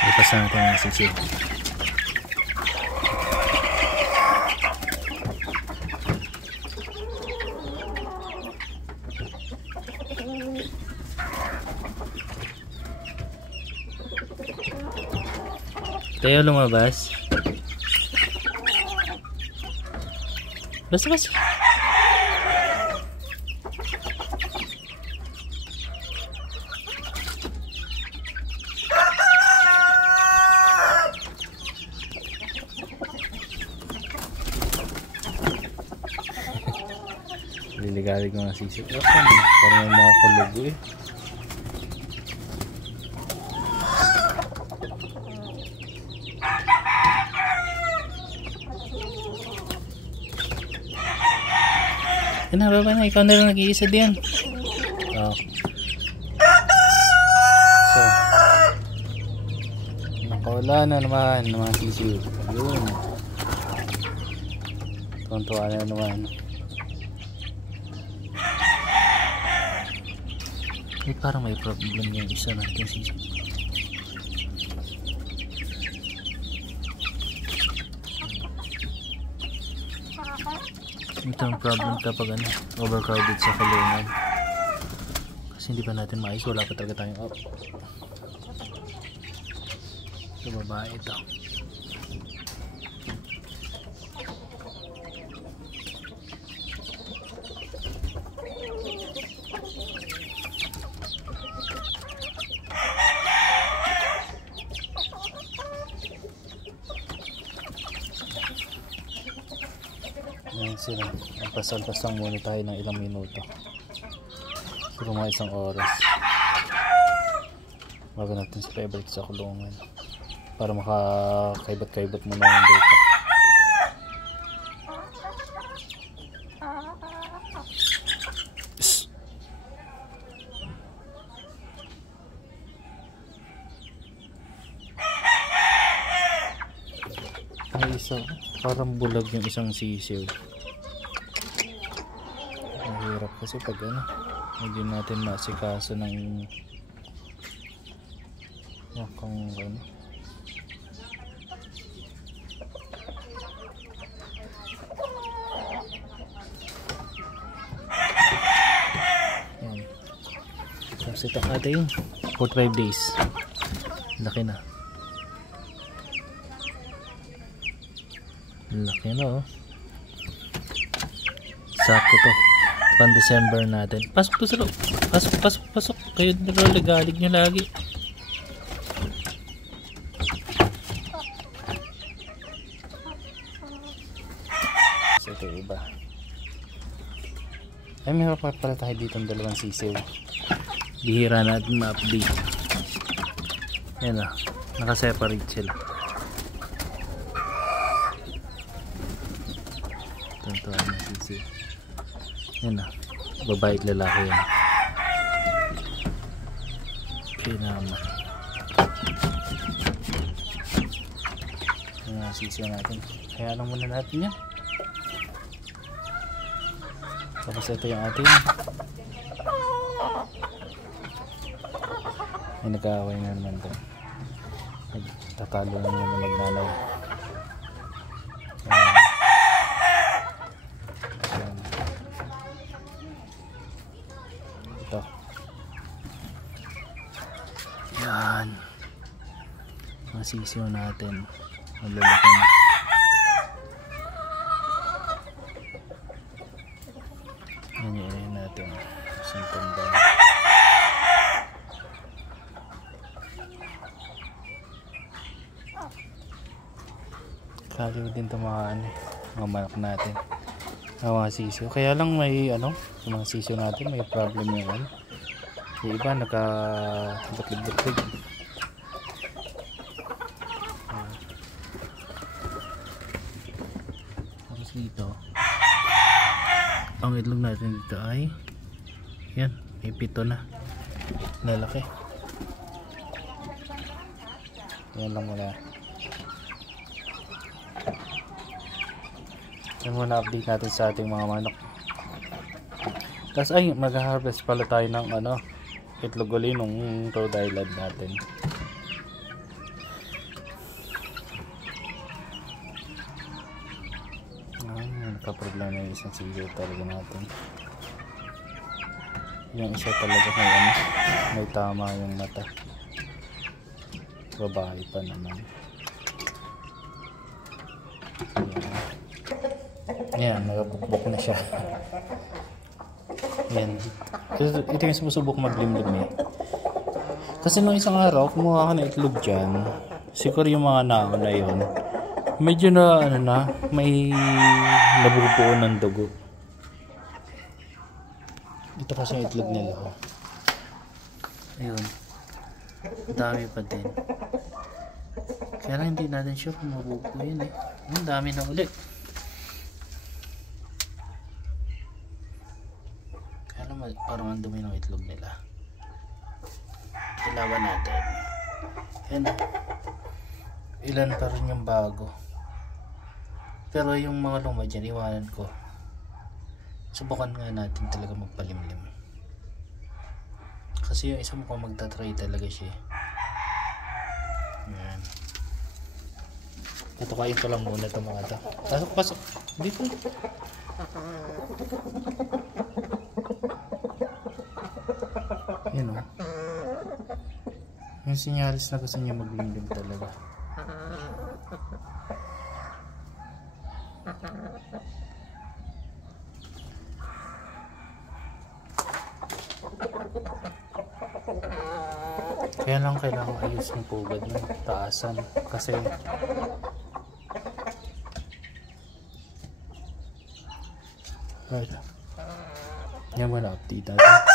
Ipas natin ang sisiw. Tayo lumabas. Basta. Liligalig mga sisip. Parang may mga kulugo eh. Yan na, baba na. Ikaw na lang nag-iisa din. Oh. So, nakawala na naman ng mga sisiw. Yun. Tuntuan na naman. Eh, parang may problem yung isa natin sisiw. Ito ang problem kapag overcrowded sa kulungan. Kasi hindi pa natin maayos. Wala pa talaga tayong up. Ito babae ito. Ayan sila. Pasal-pasang muna tayo ng ilang minuto. Siguro mga isang oras bago natin sila i-break sa kulungan para makakaibat-kaibat muna yung data. Ay, isa parang bulag yung isang sisiw. Mahirap kasi pag hindi natin masikaso ng kung yan. Tapos ito natin 45 days. Laki na. Laki na oh. Sakto to. Pan December natin. Pasok to sa loob. Pasok. Kayo nagagalig nyo lagi. So ito iba. Ay, meron pa pala tayo dito ng dalawang sisiw. Bihira natin ma-update. Yan o. Nakaseparate sila. Tuntuan na sisiw. Yan na, babae at lalaki yan. Okay naman. Yan na, sisiyo natin. Kaya lang muna natin yan. Tapos ito yung ating. Ay, nag-aaway na naman ito. Nagtatalo na naman na magnanaw. Ito. Yan. Mga sisiyo natin. Malalaki na. Yan yung area natin. Isang tanda. Kaliw din ito mga manok natin. Mga sisiyo. Kaya lang may sa mga sisiyo natin may problem yung yung iba naka-batlig-batlig. Tapos dito ang itlog natin dito ay yan, may 7 na lalaki. Yan lang muna. Yan muna update natin sa ating mga manok. Tapos ay mag-harvest pala tayo ng itlog uli nung Rhode Island natin. nagka-problema yung isang sisiyo talaga natin. Yung isa talaga may ano, may tama yung mata. Babae pa naman. Yan, nagabukbok na siya. Yan. Ito yung sumusubok maglimlim eh. Kasi nung isang araw, kumuha ka ng itlog dyan. Siguro yung mga naon na yun, medyo na, ano na, may nabubuo ng dugo. Ito kasi yung itlog nila. Oh. Ayun. Dami pa din. Kaya lang hindi natin sure kung mabubuo yun eh. Ang dami na ulit. Kaya lang parang ang dumi ng itlog nila. Ilawan natin. Yan. Ilan pa rin yung bago. Pero yung mga luma dyan, iwanan ko. Subukan nga natin talaga magpalimlim. Kasi yung isa mukhang magta-try talaga siya. Yan. Tutukain ko lang muna ito mga ito. Pasok, pasok. Dito. Yan o. Yung sinyalis na gusto niya maglimlim talaga. Kaya lang kailangan ayusin po agad yung taasan kasi right. Yan wala update natin.